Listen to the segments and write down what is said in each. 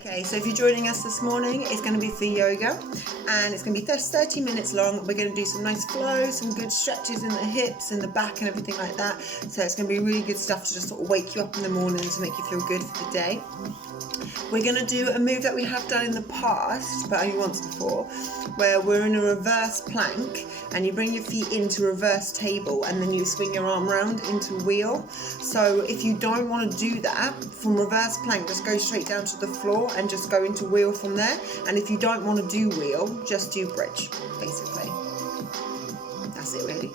Okay, so if you're joining us this morning, it's going to be for yoga and it's going to be 30 minutes long. We're going to do some nice flows, some good stretches in the hips and the back and everything like that. So it's going to be really good stuff to just sort of wake you up in the morning to make you feel good for the day. We're going to do a move that we have done in the past, but only once before, where we're in a reverse plank and you bring your feet into reverse table and then you swing your arm round into wheel. So if you don't want to do that, from reverse plank, just go straight down to the floor and just go into wheel from there. And if you don't want to do wheel, just do bridge, basically. That's it really.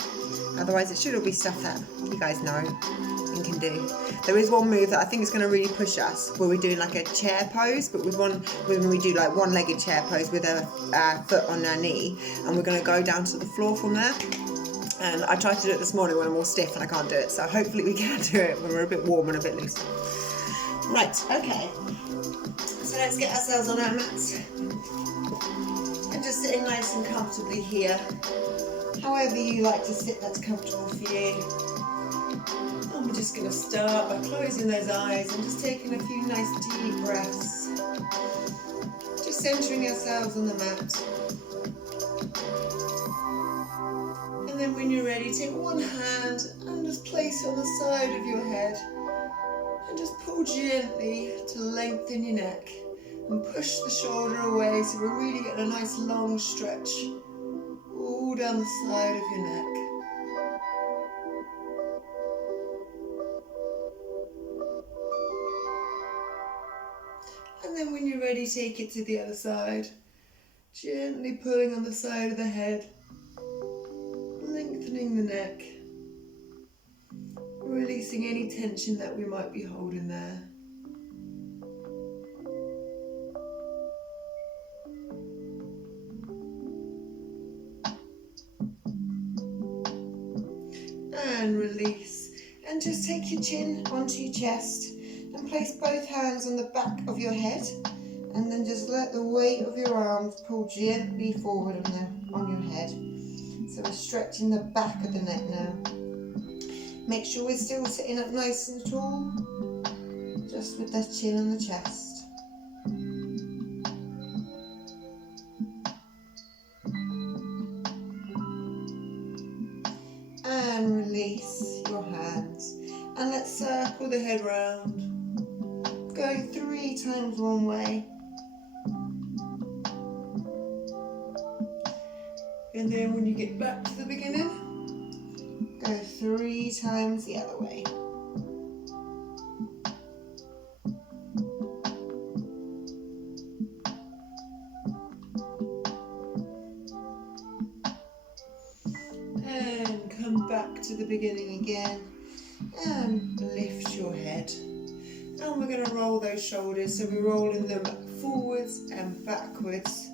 Otherwise it should all be stuff that you guys know and can do. There is one move that I think is going to really push us, where we're doing like a chair pose, but when we do like one-legged chair pose with a foot on our knee, and we're going to go down to the floor from there. And I tried to do it this morning when I'm all stiff and I can't do it, so hopefully we can do it when we're a bit warm and a bit loose. Right, okay. So let's get ourselves on our mats and just sitting nice and comfortably here. However you like to sit, that's comfortable for you. And we're just going to start by closing those eyes and just taking a few nice deep breaths. Just centering ourselves on the mat. And then when you're ready, take one hand and just place it on the side of your head. And just pull gently to lengthen your neck. And push the shoulder away so we're really getting a nice long stretch all down the side of your neck. And then when you're ready, take it to the other side. Gently pulling on the side of the head, lengthening the neck, releasing any tension that we might be holding there. And release. And just take your chin onto your chest and place both hands on the back of your head, and then just let the weight of your arms pull gently forward on your head. So we're stretching the back of the neck now. Make sure we're still sitting up nice and tall, just with the chin on the chest. And release your hands. And let's circle the head round. Go 3 times one way. And then when you get back to the beginning, go 3 times the other way. And come back to the beginning again. And lift your head. And we're going to roll those shoulders, so we're rolling them forwards and backwards.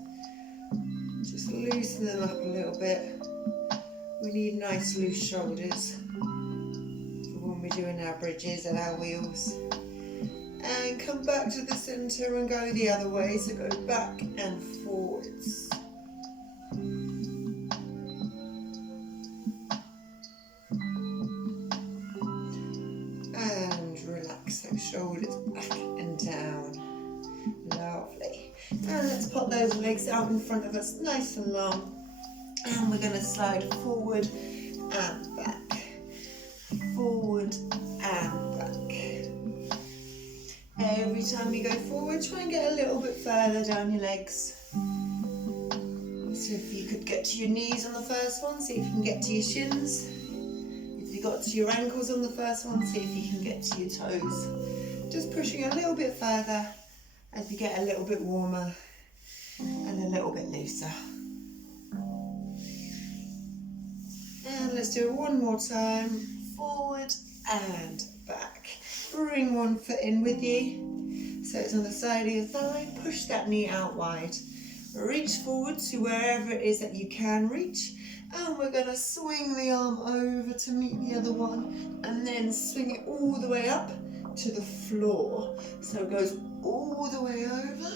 Just loosen them up a little bit. We need nice loose shoulders for when we're doing our bridges and our wheels. And come back to the centre and go the other way, so go back and forwards. Shoulders back and down. Lovely. And let's pop those legs out in front of us nice and long. And we're going to slide forward and back. Forward and back. Every time you go forward, try and get a little bit further down your legs. So if you could get to your knees on the first one, see if you can get to your shins. If you got to your ankles on the first one, see if you can get to your toes. Just pushing a little bit further as you get a little bit warmer and a little bit looser. And let's do it one more time. Forward and back. Bring one foot in with you, so it's on the side of your thigh. Push that knee out wide. Reach forward to wherever it is that you can reach. And we're going to swing the arm over to meet the other one, and then swing it all the way up to the floor. So it goes all the way over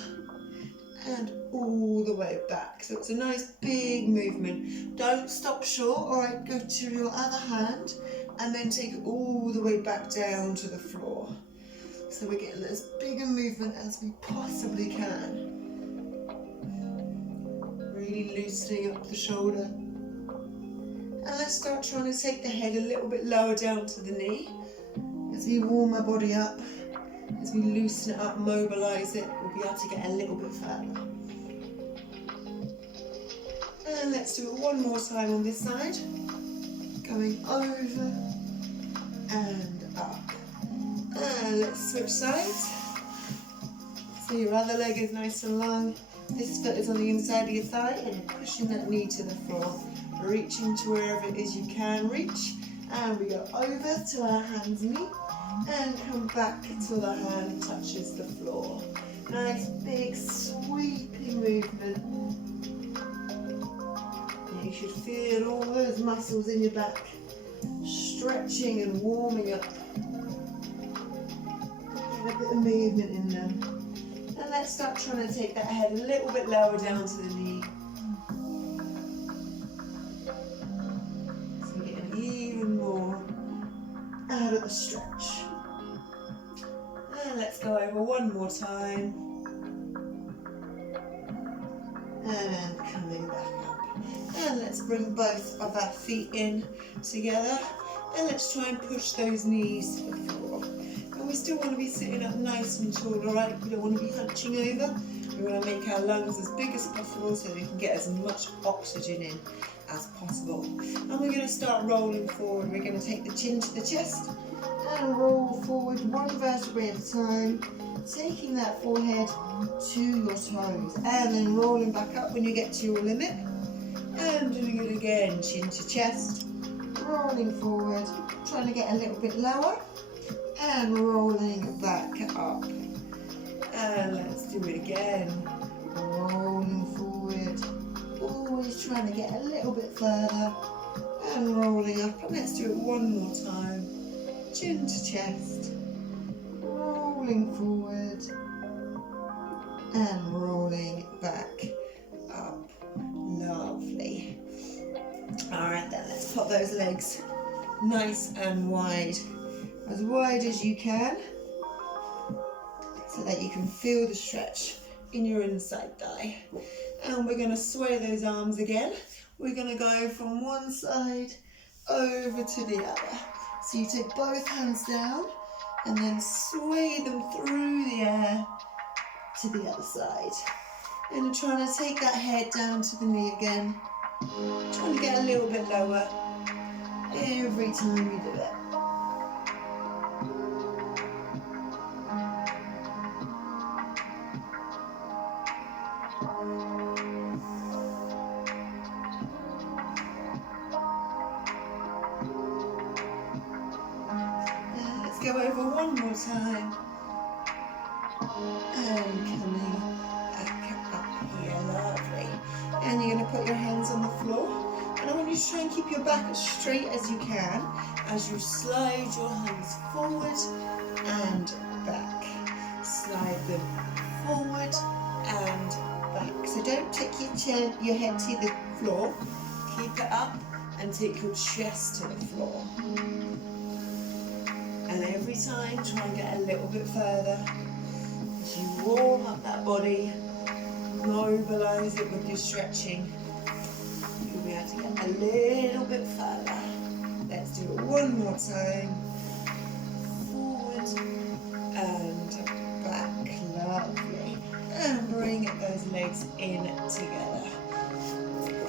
and all the way back. So it's a nice big movement. Don't stop short. All right, go to your other hand and then take it all the way back down to the floor. So we're getting as big a movement as we possibly can. Really loosening up the shoulder. And let's start trying to take the head a little bit lower down to the knee. As we warm our body up, as we loosen it up, mobilise it, we'll be able to get a little bit further. And let's do it one more time on this side. Going over and up. And let's switch sides. So your other leg is nice and long. This foot is on the inside of your thigh and you're pushing that knee to the floor. Reaching to wherever it is you can reach. And we go over till our hands meet and come back till the hand touches the floor. Nice big sweeping movement. And you should feel all those muscles in your back stretching and warming up. Get a bit of movement in them. And let's start trying to take that head a little bit lower down to the knee. So we're getting even more out of the stretch. And let's go over one more time. And coming back up. And let's bring both of our feet in together. And let's try and push those knees to the floor. And we still want to be sitting up nice and tall, alright? We don't want to be hunching over. We want to make our lungs as big as possible so we can get as much oxygen in as possible. And we're going to start rolling forward. We're going to take the chin to the chest and roll forward one vertebrae at a time, taking that forehead to your toes and then rolling back up when you get to your limit and doing it again, chin to chest, rolling forward, trying to get a little bit lower and rolling back up. And let's do it again, rolling forward, always trying to get a little bit further and rolling up. And let's do it one more time, chin to chest, rolling forward and rolling back up. Lovely. Alright then, let's pop those legs nice and wide as you can, so that you can feel the stretch in your inside thigh. And we're going to sway those arms again. We're going to go from one side over to the other. So you take both hands down and then sway them through the air to the other side. And you're trying to take that head down to the knee again. Trying to get a little bit lower every time you do it. Let's go over one more time. And coming back up here, lovely. And you're going to put your hands on the floor. And I want you to try and keep your back as straight as you can as you slide your hands forward and back. Slide them forward and back. So don't take your head to the floor. Keep it up and take your chest to the floor. And every time try and get a little bit further. As you warm up that body, mobilise it with your stretching. You'll be able to get a little bit further. Let's do it one more time. Forward and back. Lovely. And bring those legs in together.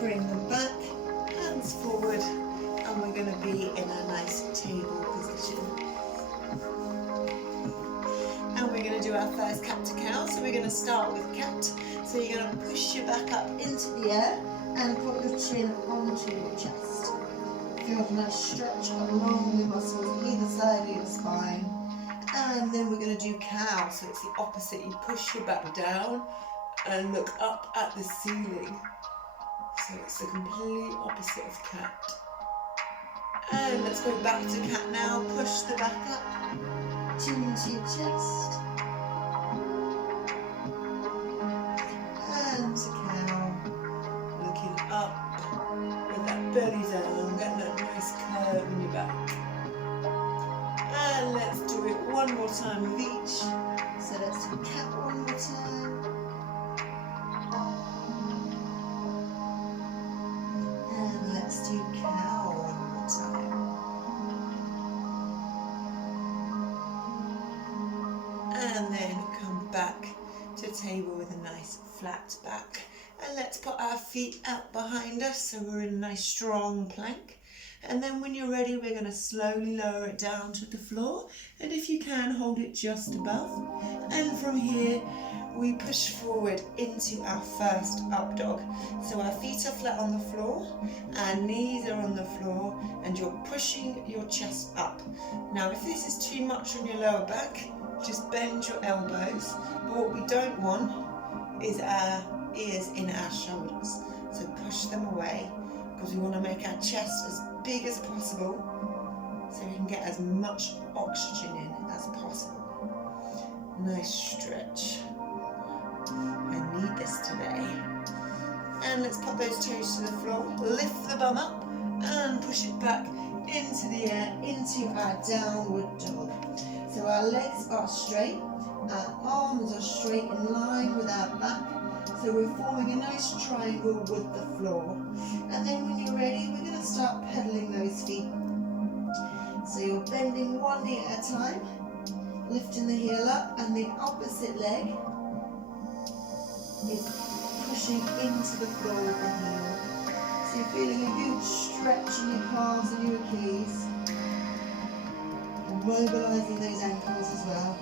Bring them back, hands forward, and we're going to be in a nice table position. And we're going to do our first cat to cow. So we're going to start with cat. So you're going to push your back up into the air and put your chin onto your chest. Feel a nice stretch along the muscles either side of your spine. And then we're going to do cow. So it's the opposite. You push your back down and look up at the ceiling. So it's the complete opposite of cat. And let's go back to cat now. Push the back up. Chin to your chest. And to cow. Looking up with that belly down. Getting that nice curve in your back. And let's do it one more time with each. best you can. One more time. And then come back to table with a nice flat back. And let's put our feet out behind us so we're in a nice strong plank. And then when you're ready, we're going to slowly lower it down to the floor. And if you can, hold it just above. And from here, we push forward into our first up dog. So our feet are flat on the floor, our knees are on the floor, and you're pushing your chest up. Now, if this is too much on your lower back, just bend your elbows. But what we don't want is our ears in our shoulders. So push them away, because we want to make our chest as big as possible so we can get as much oxygen in as possible. Nice stretch. I need this today. And let's put those toes to the floor, lift the bum up and push it back into the air, into our downward dog. So our legs are straight, our arms are straight in line with our back. So we're forming a nice triangle with the floor. And then when you're ready, we're going to start pedaling those feet. So you're bending one knee at a time, lifting the heel up, and the opposite leg is pushing into the floor with the heel. So you're feeling a good stretch in your calves and your Achilles. And mobilizing those ankles as well.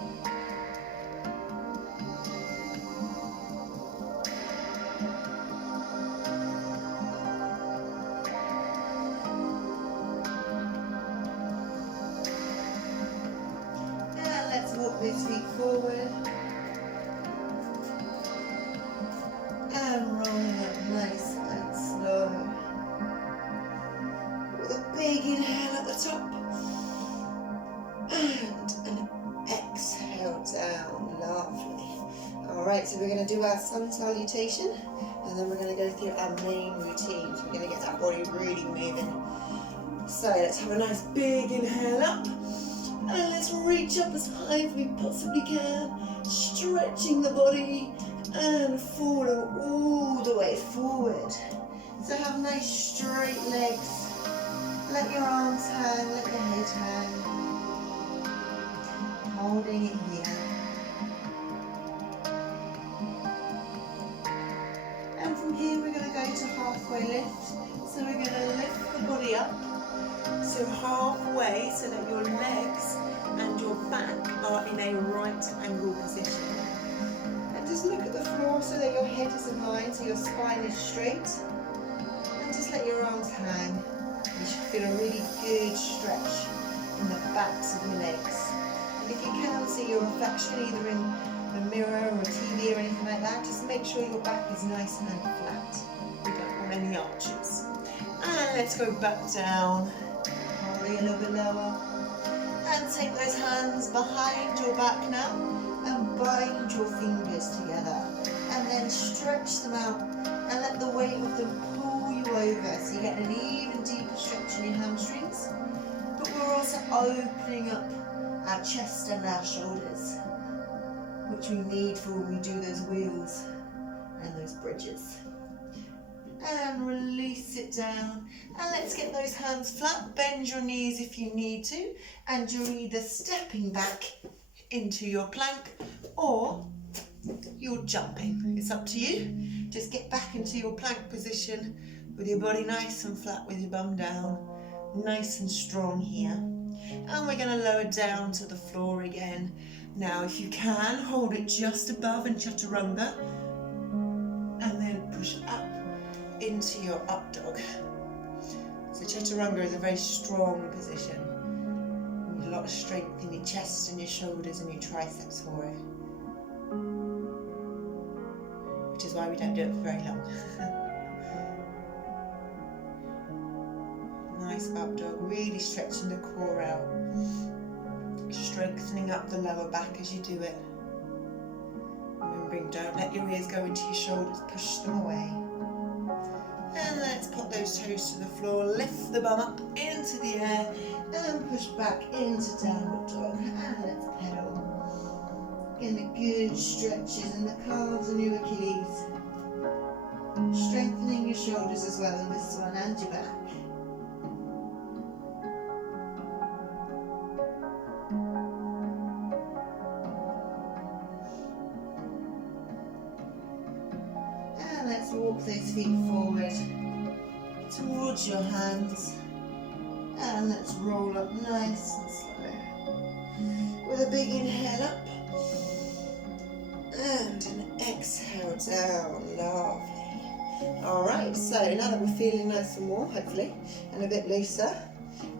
Walk those feet forward and rolling up nice and slow with a big inhale at the top and an exhale down. Lovely. Alright, so we're going to do our sun salutation and then we're going to go through our main routine. So we're going to get that body really moving. So let's have a nice big inhale up. And let's reach up as high as we possibly can, stretching the body and follow all the way forward. So have nice straight legs. Let your arms hang, let your head hang. Holding it here. And from here we're going to go to halfway lift. So we're going to lift the body up. So halfway, so that your legs and your back are in a right angle position. And just look at the floor so that your head is in line, so your spine is straight. And just let your arms hang. You should feel a really good stretch in the backs of your legs. And if you can see your reflection either in a mirror or a TV or anything like that, just make sure your back is nice and flat. We don't want any arches. And let's go back down. A little bit lower, and take those hands behind your back now and bind your fingers together and then stretch them out and let the weight of them pull you over so you get an even deeper stretch in your hamstrings, but we're also opening up our chest and our shoulders, which we need for when we do those wheels and those bridges. And release it down, and let's get those hands flat. Bend your knees if you need to, and you're either stepping back into your plank or you're jumping. It's up to you. Just get back into your plank position with your body nice and flat with your bum down, nice and strong here. And we're going to lower down to the floor again. Now if you can, hold it just above in chaturanga and then push up into your up dog. So chaturanga is a very strong position. You need a lot of strength in your chest and your shoulders and your triceps for it. Which is why we don't do it for very long. Nice up dog, really stretching the core out. Strengthening up the lower back as you do it. Remembering, don't let your ears go into your shoulders, push them away. And let's put those toes to the floor, lift the bum up into the air and push back into downward dog. And let's pedal. Getting the good stretches in the calves and your Achilles. Strengthening your shoulders as well in this one and your back. And let's walk those feet forward towards your hands. And let's roll up nice and slow. With a big inhale up. And an exhale down. Lovely. Alright, so now that we're feeling nice and warm, hopefully, and a bit looser,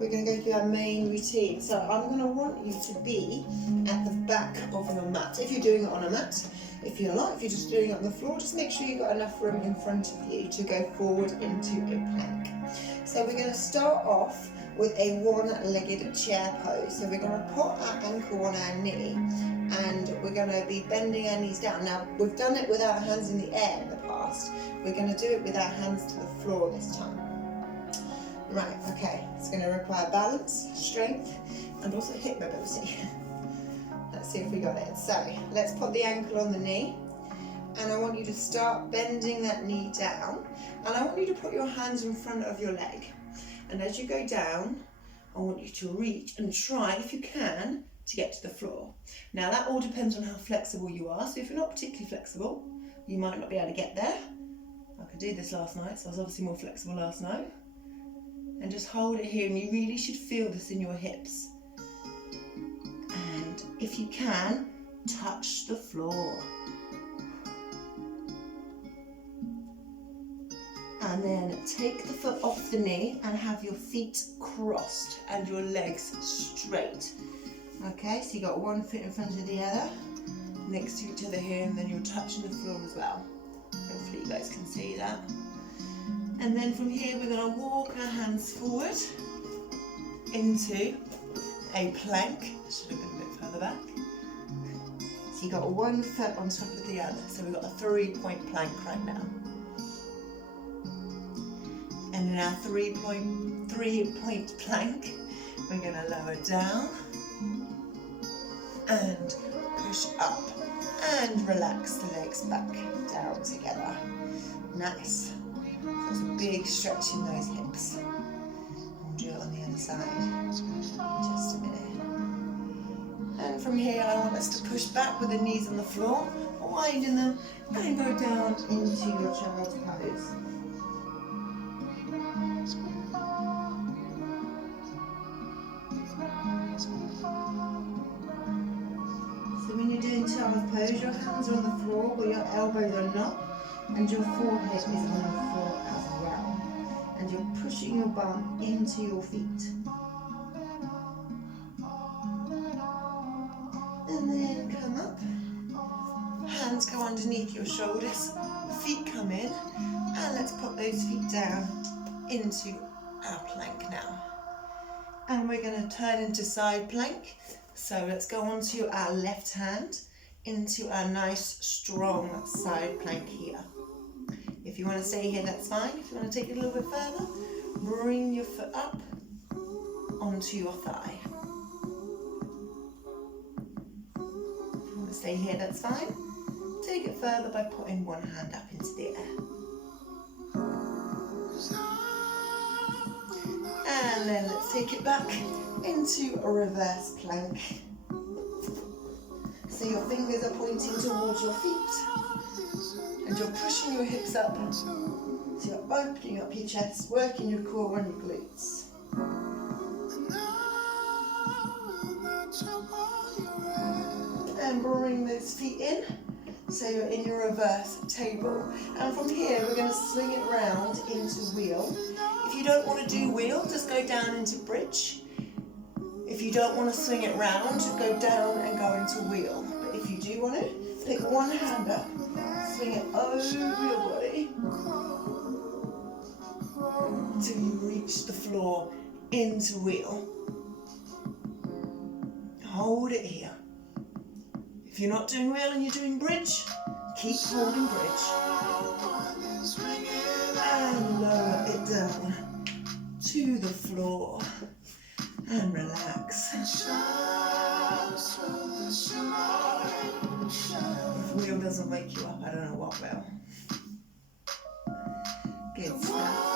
we're going to go through our main routine. So I'm going to want you to be at the back of your mat. If you're doing it on a mat, if you're not, if you're just doing it on the floor, just make sure you've got enough room in front of you to go forward into a plank. So we're going to start off with a one-legged chair pose. So we're going to put our ankle on our knee and we're going to be bending our knees down. Now, we've done it with our hands in the air in the past. We're going to do it with our hands to the floor this time. Right, okay, it's going to require balance, strength, and also hip mobility. Let's see if we got it. So, let's put the ankle on the knee, and I want you to start bending that knee down, and I want you to put your hands in front of your leg. And as you go down, I want you to reach and try, if you can, to get to the floor. Now, that all depends on how flexible you are, so if you're not particularly flexible, you might not be able to get there. I could do this last night, so I was obviously more flexible last night. And just hold it here, and you really should feel this in your hips. And if you can, touch the floor. And then take the foot off the knee and have your feet crossed and your legs straight. Okay, so you got one foot in front of the other, next to each other here, and then you're touching the floor as well. Hopefully you guys can see that. And then from here we're going to walk our hands forward into a plank. Should have been a bit further back. So you got one foot on top of the other. So we've got a 3-point plank right now. And in our 3-point plank, we're going to lower down and push up and relax the legs back down together. Nice. There's a big stretch in those hips. We'll do it on the other side in just a minute. And from here I want us to push back with the knees on the floor, widen them, and go down into your child's pose. So when you're doing child's pose, your hands are on the floor, but your elbows are not. And your forehead is on the floor as well. And you're pushing your bum into your feet. And then come up. Hands go underneath your shoulders. Feet come in. And let's put those feet down into our plank now. And we're going to turn into side plank. So let's go onto our left hand into a nice strong side plank here. If you want to stay here, that's fine. If you want to take it a little bit further, bring your foot up onto your thigh. If you want to stay here, that's fine. Take it further by putting one hand up into the air. And then let's take it back into a reverse plank. So your fingers are pointing towards your feet. And you're pushing your hips up, so you're opening up your chest, working your core and your glutes. And bring those feet in, so you're in your reverse table. And from here, we're going to swing it round into wheel. If you don't want to do wheel, just go down into bridge. If you don't want to swing it round, go down and go into wheel. But if you do want to, pick one hand up. Swing it over your body until you reach the floor into wheel. Hold it here. If you're not doing wheel and you're doing bridge, keep holding bridge. And lower it down to the floor and relax. If wheel doesn't wake you up, I don't know what will. Good stuff.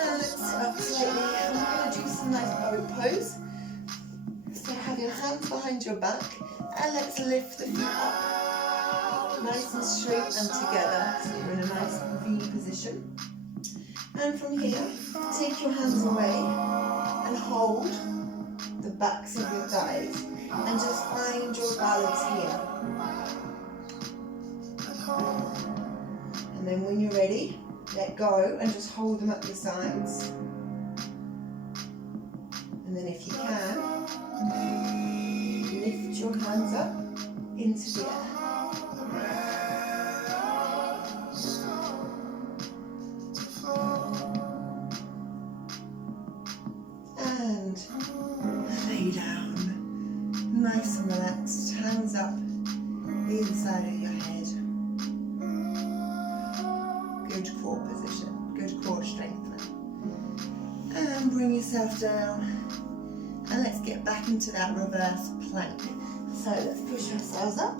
And let's sit up slightly. And we're going to do some nice boat pose. So have your hands behind your back and let's lift the feet up. Nice and straight and together, so you're in a nice V position. And from here, take your hands away and hold the backs of your thighs and just find your balance here. And then when you're ready, let go and just hold them up your sides. And then if you can, lift your hands up into the air. And lay down, nice and relaxed, hands up inside of your head. Good core position, good core strengthening. And bring yourself down, and let's get back into that reverse plank. So let's push ourselves up,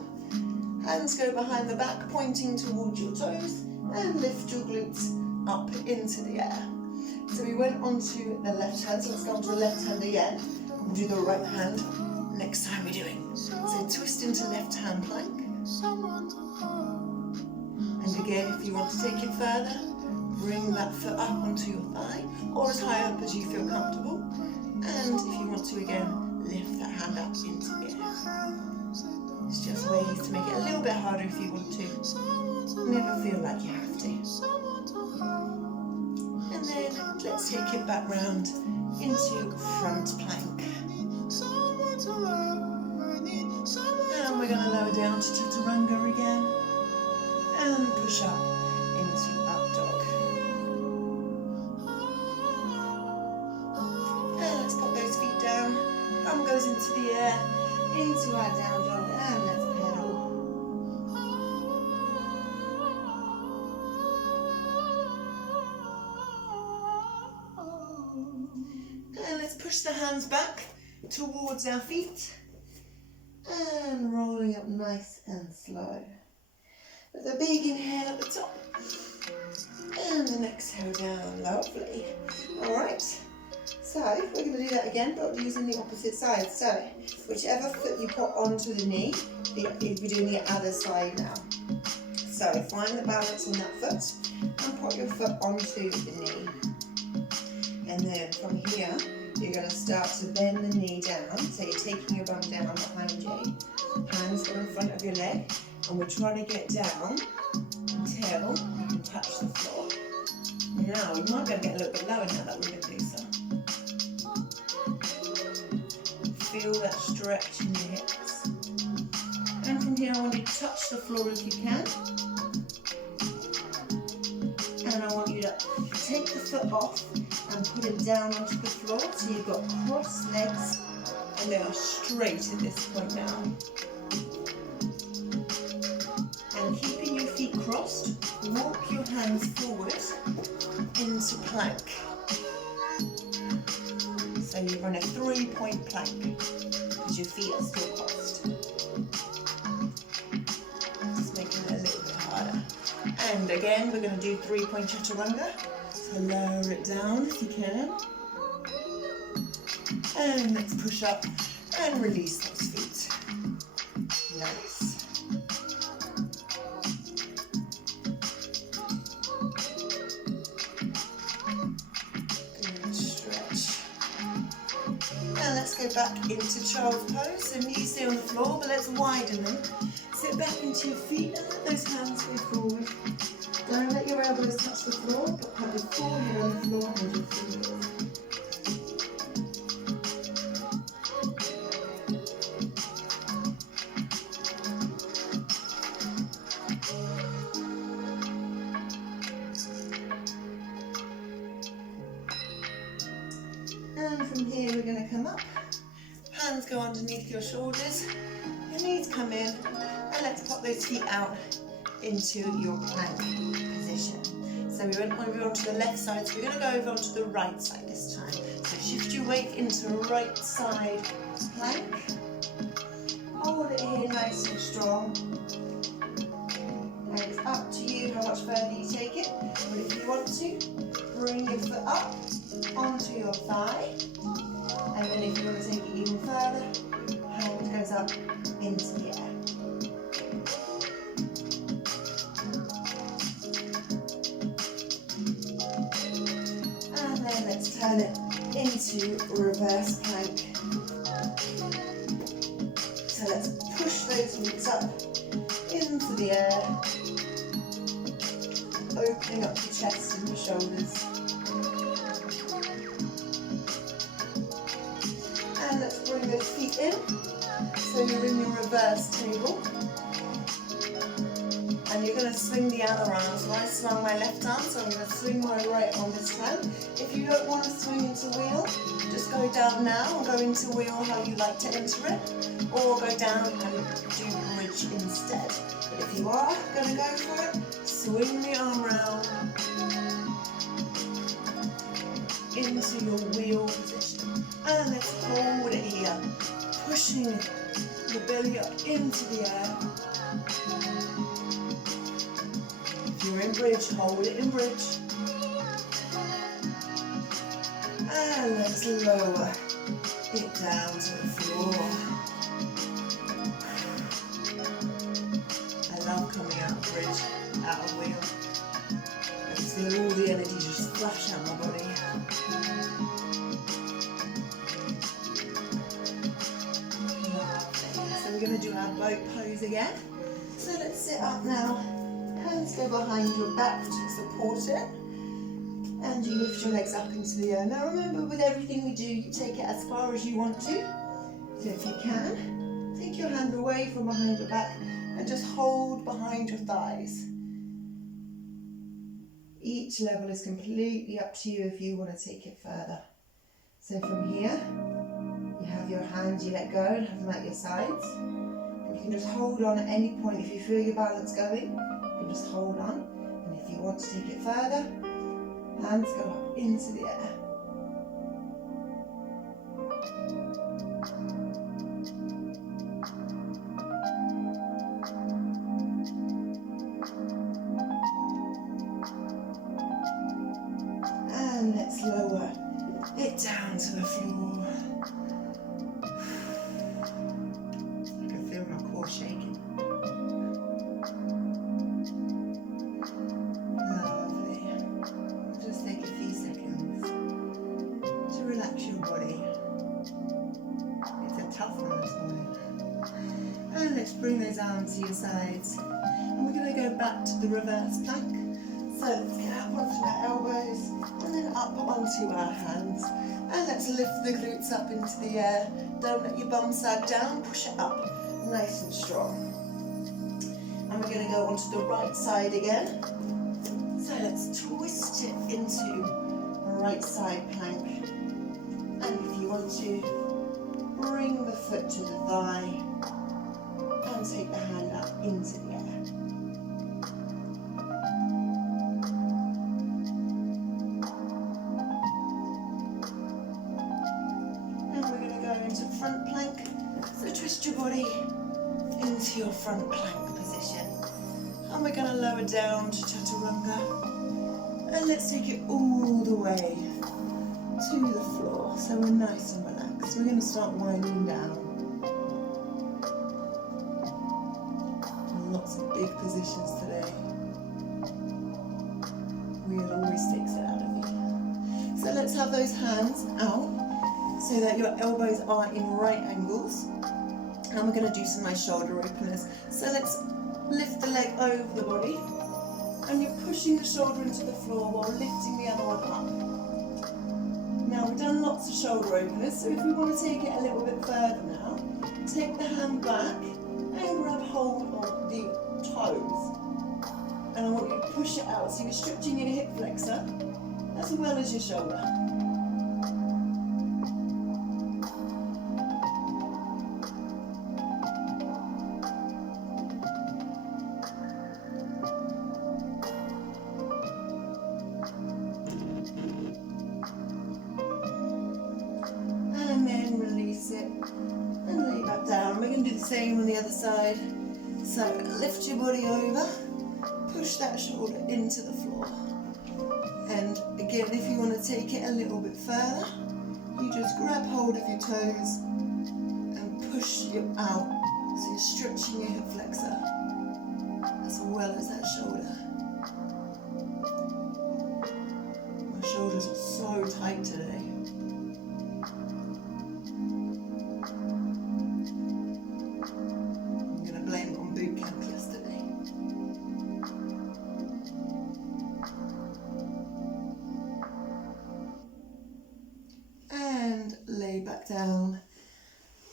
hands go behind the back, pointing towards your toes, and lift your glutes up into the air. So we went onto the left hand, so let's go onto the left hand again. We'll do the right hand next time we do it. So twist into left hand plank. And again, if you want to take it further, bring that foot up onto your thigh, or as high up as you feel comfortable. And if you want to again, lift that hand up into the air. It's just ways to make it a little bit harder if you want to. Never feel like you have to. And then let's take it back round into front plank. And we're going to lower down to chaturanga again. And push up into up dog. And let's pop those feet down. Thumb goes into the air, into our down dog, and let's pedal. And let's push the hands back towards our feet. And rolling up nice and slow. With a big inhale at the top. And an exhale down, lovely. Alright, so we're going to do that again, but using the opposite side. So, whichever foot you put onto the knee, we're doing the other side now. So, find the balance on that foot, and put your foot onto the knee. And then from here, you're going to start to bend the knee down. So you're taking your bum down behind you. Hands go in front of your leg. And we're trying to get down until you can touch the floor. Now, you might be able to get a little bit lower now that we're going to do so. Feel that stretch in your hips. And from here, I want you to touch the floor if you can. And I want you to take the foot off and put it down onto the floor. So you've got crossed legs and they are straight at this point now. And keeping your feet crossed, walk your hands forward into plank. So you run a 3-point plank because your feet are still crossed. Just making it a little bit harder. And again, we're going to do 3-point chaturanga. So lower it down if you can. And let's push up and release those feet. Nice. Good stretch. Now let's go back into child's pose. So knees stay on the floor, but let's widen them. Sit back into your feet and let those hands go forward. Don't let your elbows touch the floor, but put your forehead on the floor and your fingers. And from here we're going to come up. Hands go underneath your shoulders. Your knees come in. And let's pop those feet out into your plank position. So we went over onto the left side, so we're going to go over onto the right side this time. So shift your weight into right side plank. Hold it here nice and strong. And it's up to you how much further you take it. But if you want to, bring your foot up onto your thigh. And then if you want to take it even further, hand goes up into the air. into reverse plank. So let's push those glutes up into the air, opening up the chest and the shoulders. And let's bring those feet in, so you're in your reverse table. And you're going to swing the other arm. So I swung my left arm, so I'm going to swing my right arm this time. If you don't want to swing into wheel, just go down now and go into wheel how you like to enter it, or go down and do bridge instead. But if you are going to go for it, swing the arm round into your wheel position. And let's hold it here, pushing the belly up into the air. If you're in bridge, hold it in bridge. And let's lower it down to the floor. I love coming out of bridge, out of wheel. I just feel all the energy just flush out my body. Lovely. So we're going to do our boat pose again. So let's sit up now. Hands go behind your back to support it, and you lift your legs up into the air. Now remember, with everything we do, you take it as far as you want to. So if you can, take your hand away from behind your back and just hold behind your thighs. Each level is completely up to you if you want to take it further. So from here, you have your hands, you let go and have them at your sides. And you can just hold on at any point. If you feel your balance going, you can just hold on, and if you want to take it further, hands go up into the air. And let's lower it down to the floor. I can feel my core shaking. Bring those arms to your sides, and we're going to go back to the reverse plank. So let's get up onto our elbows and then up onto our hands, and let's lift the glutes up into the air. Don't let your bum sag down, push it up nice and strong. And we're going to go onto the right side again. So let's twist it into a right side plank, and if you want to, bring the foot to the thigh and take the hand up into the air. And we're going to go into front plank. So twist your body into your front plank position. And we're going to lower down to chaturanga. And let's take it all the way to the floor. So we're nice and relaxed. We're going to start winding down. Lots of big positions today. Weird always takes it out of me. So let's have those hands out so that your elbows are in right angles. And we're going to do some nice shoulder openers. So let's lift the leg over the body, and you're pushing the shoulder into the floor while lifting the other one up. Now we've done lots of shoulder openers, so if we want to take it a little bit further now, take the hand back and grab hold of the toes, and I want you to push it out, so you're stretching your hip flexor as well as your shoulder. And then release it and lay back down. We're going to do the same on the other side. So lift your body over, push that shoulder into the floor. And again, if you want to take it a little bit further, you just grab hold of your toes and push you out. So you're stretching your hip flexor as well as that shoulder. My shoulders are so tight today. back down,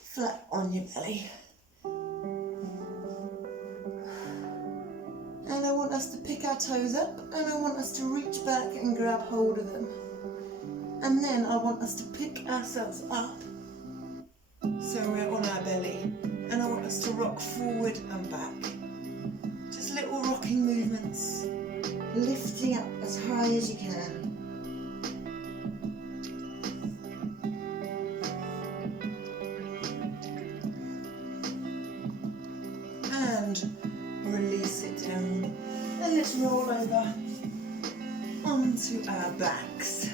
flat on your belly. And I want us to pick our toes up, and I want us to reach back and grab hold of them. And then I want us to pick ourselves up so we're on our belly. And I want us to rock forward and back. Just little rocking movements, lifting up as high as you can. And release it down. And let's roll over onto our backs.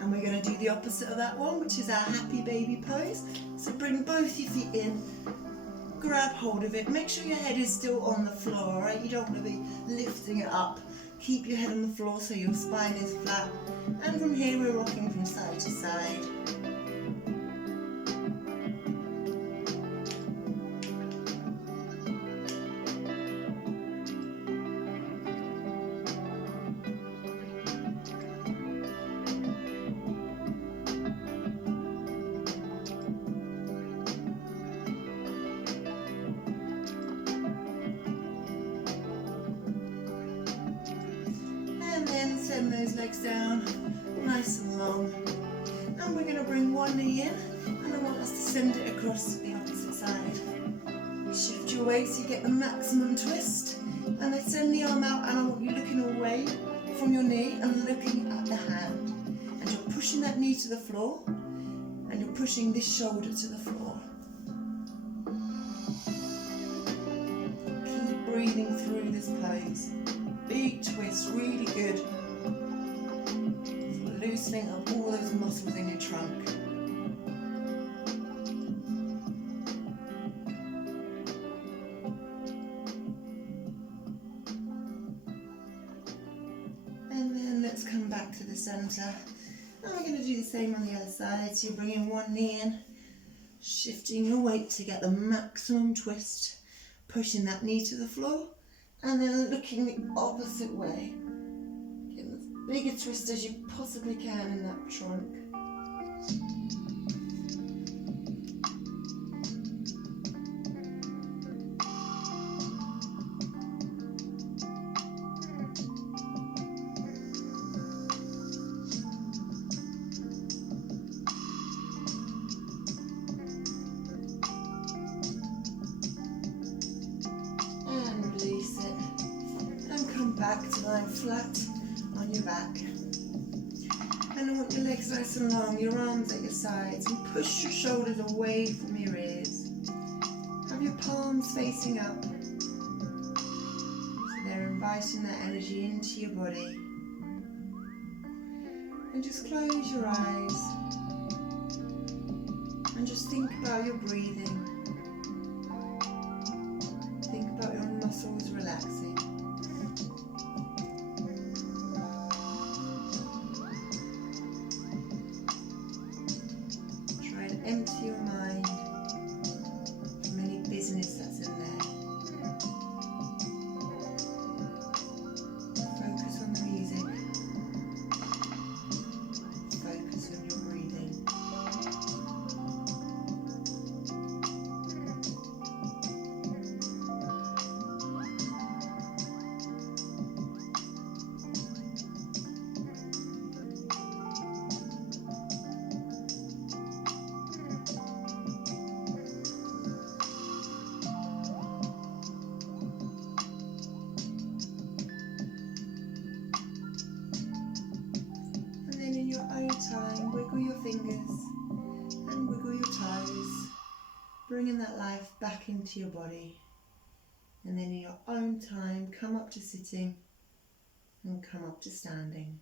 And we're going to do the opposite of that one, which is our happy baby pose. So bring both your feet in, grab hold of it. Make sure your head is still on the floor, right? You don't want to be lifting it up. Keep your head on the floor so your spine is flat. And from here we're rocking from side to side. Then send those legs down nice and long, and we're going to bring one knee in, and I want us to send it across to the opposite side. Shift your weight so you get the maximum twist, and then send the arm out, and I want you looking away from your knee and looking at the hand, and you're pushing that knee to the floor, and you're pushing this shoulder to the floor. Keep breathing through this pose. Big twist, really good. Loosening up all those muscles in your trunk. And then let's come back to the centre. And we're going to do the same on the other side. So you're bringing one knee in, shifting your weight to get the maximum twist, pushing that knee to the floor. And then looking the opposite way. Getting as big a twist as you possibly can in that trunk. And release it. And come back to lying flat on your back. And I want your legs nice and long, your arms at your sides, and push your shoulders away from your ears. Have your palms facing up, so they're inviting that energy into your body. And just close your eyes, and just think about your breathing. Think about your muscles relaxing. Empty your mind from any business that's in there. Focus on the music. Focus on your breathing. In your own time, wiggle your fingers and wiggle your toes, bringing that life back into your body. And then in your own time, come up to sitting and come up to standing.